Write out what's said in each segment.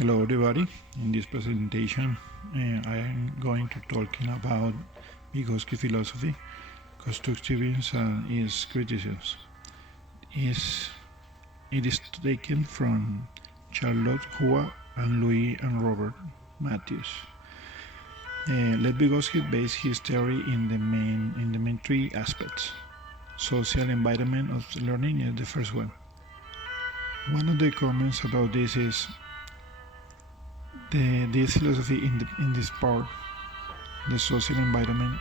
Hello everybody. In this presentation I am going to talking about Vygotsky philosophy, constructivism and its criticisms. It is taken from Charlotte Hua and Louis and Robert Matthews. Let Vygotsky base his theory in the main three aspects. Social environment of learning is the first one. One of the comments about this is this philosophy in this part, the social environment,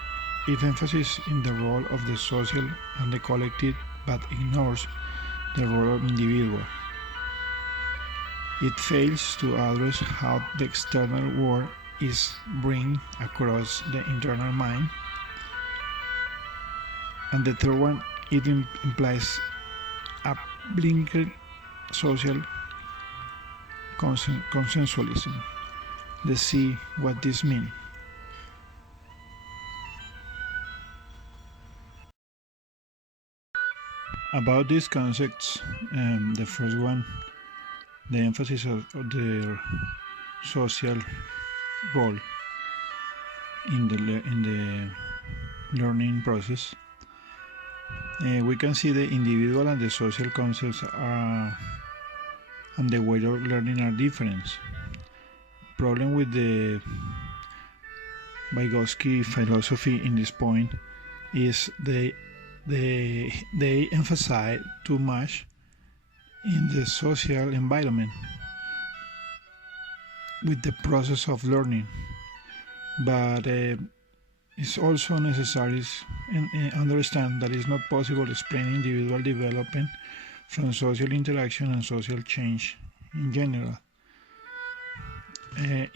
it emphasizes in the role of the social and the collective, but ignores the role of individual. It fails to address how the external world is bring across the internal mind. And the third one, it implies a blinkered social consensualism. Let's see what this means. About these concepts, the first one, the emphasis of their social role in the learning process. We can see the individual and the social concepts and the way of learning are different. Problem with the Vygotsky philosophy in this point is they emphasize too much in the social environment with the process of learning, but it's also necessary and understand that it's not possible to explain individual development from social interaction and social change in general. Any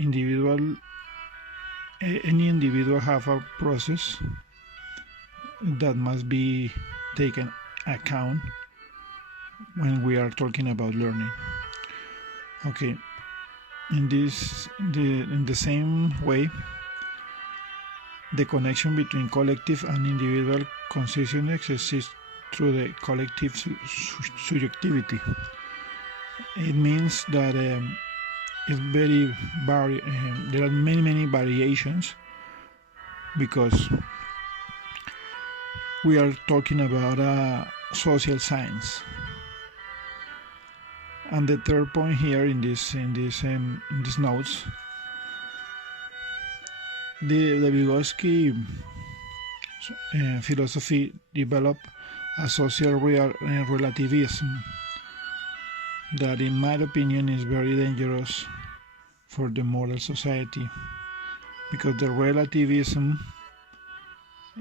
individual have a process that must be taken account when we are talking about learning. Okay, in the same way, the connection between collective and individual consciousness exists through the collective subjectivity. It means that it's very there are many variations because we are talking about social science. And the third point here in these notes, the Vygotsky philosophy developed a social relativism that, in my opinion, is very dangerous for the modern society, because the relativism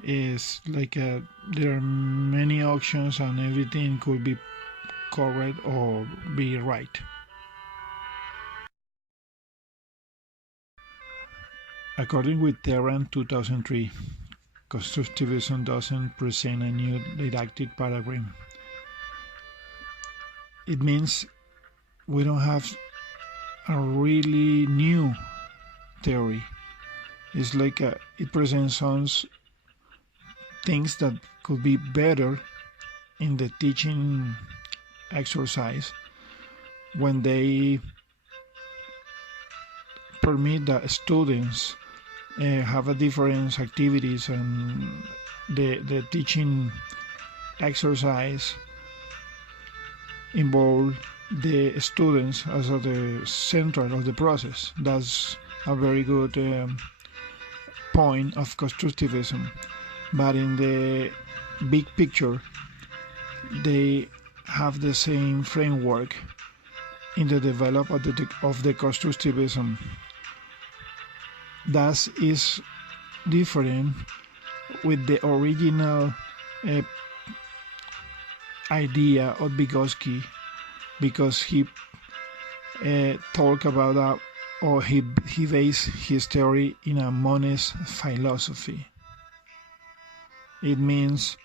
is like there are many options and everything could be correct or be right. According with Terran 2003, constructivism doesn't present a new didactic paradigm. It means we don't have a really new theory. It's like it presents some things that could be better in the teaching exercise when they permit the students have a different activities, and the teaching exercise involve the students as the center of the process. That's a very good point of constructivism. But in the big picture, they have the same framework in the development of the constructivism. That is different with the original idea of Vygotsky, because he talked about or he based his theory in a monist philosophy. It means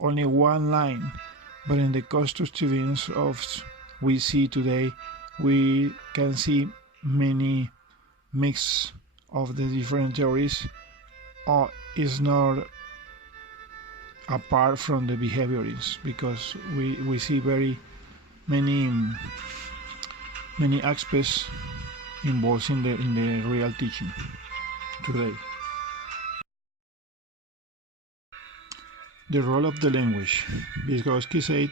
only one line, but in the constructivism of we see today, we can see many mix of the different theories, or is not apart from the behaviorists, because we see very many aspects involved in the real teaching today. The role of the language. Vygotsky said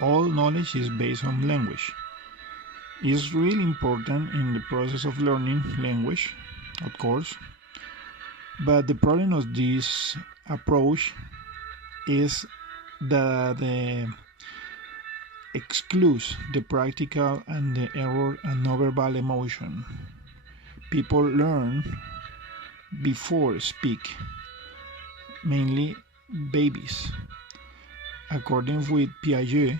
all knowledge is based on language. It's really important in the process of learning language, of course, but the problem of this approach is that it excludes the practical and the error and nonverbal emotion. People learn before speak, mainly babies. According with Piaget,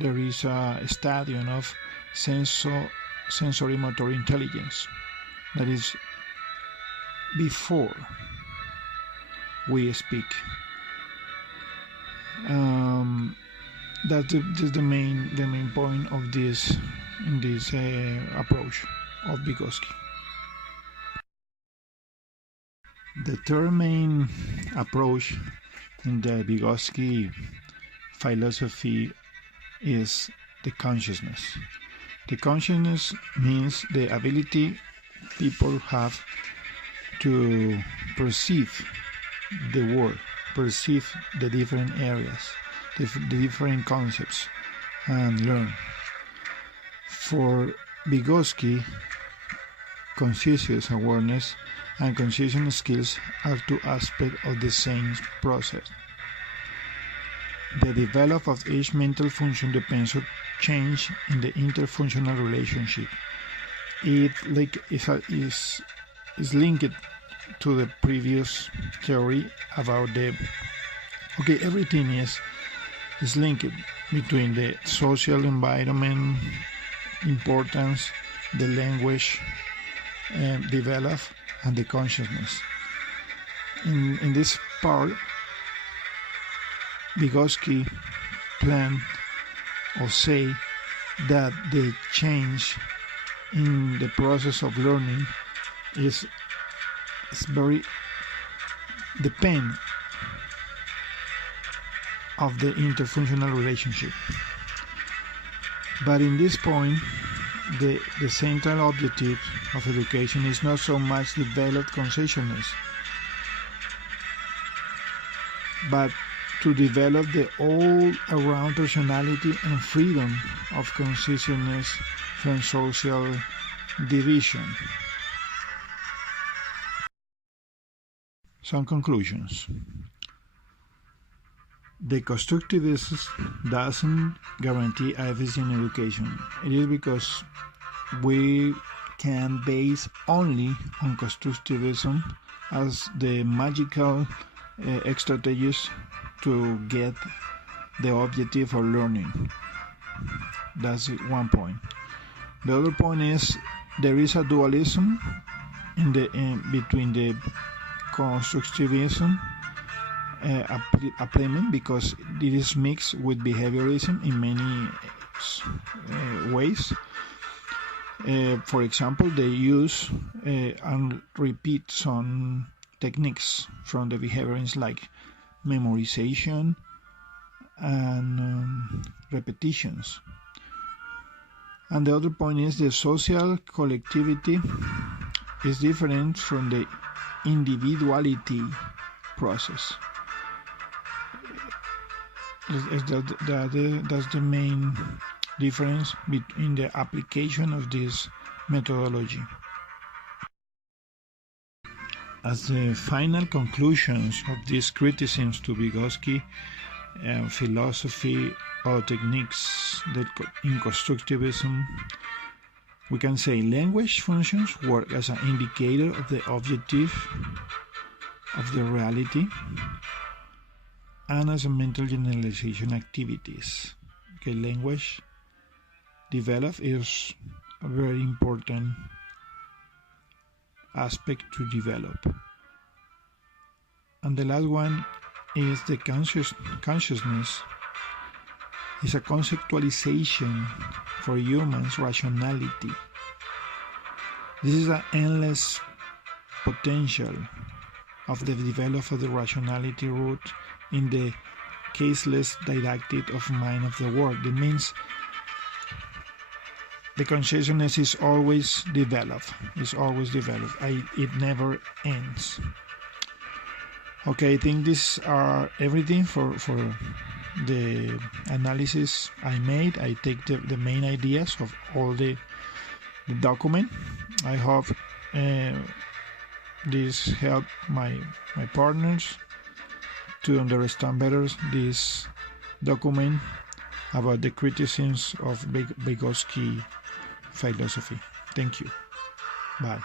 there is a stadium of sensory motor intelligence that is before we speak. That's the main point of this in this approach of Vygotsky. The third main approach in the Vygotsky philosophy is the consciousness. The consciousness means the ability people have to perceive the world, perceive the different areas, the different concepts, and learn. For Vygotsky, conscious awareness and conscious skills are two aspects of the same process. The development of each mental function depends on change in the interfunctional relationship. It is linked to the previous theory about everything is linked between the social environment importance, the language develop, and the consciousness. In this part, Vygotsky plan or say that the change in the process of learning is very depend of the interfunctional relationship. But in this point, the central objective of education is not so much developed consciousness, but to develop the all-around personality and freedom of consciousness from social division. Some conclusions. The constructivism doesn't guarantee efficient education. It is because we can base only on constructivism as the magical strategies to get the objective of learning. That's one point. The other point is there is a dualism between the constructivism appliement, because it is mixed with behaviorism in many ways. For example, they use and repeat some techniques from the behaviorists like memorization and repetitions. And the other point is the social collectivity is different from the individuality process. That's the main difference between the application of this methodology. As the final conclusions of these criticisms to Vygotsky philosophy or techniques in constructivism, we can say language functions work as an indicator of the objective of the reality and as a mental generalization activities. Language develop is a very important aspect to develop. And the last one is the consciousness is a conceptualization for humans' rationality. This is an endless potential of the development of the rationality route in the caseless didactic of mind of the world. It means the consciousness is always developed. It's always developed. It never ends. Okay, I think these are everything for the analysis I made. I take the main ideas of all the document. I hope this helped my partners to understand better this document about the criticisms of Vygotsky philosophy. Thank you. Bye.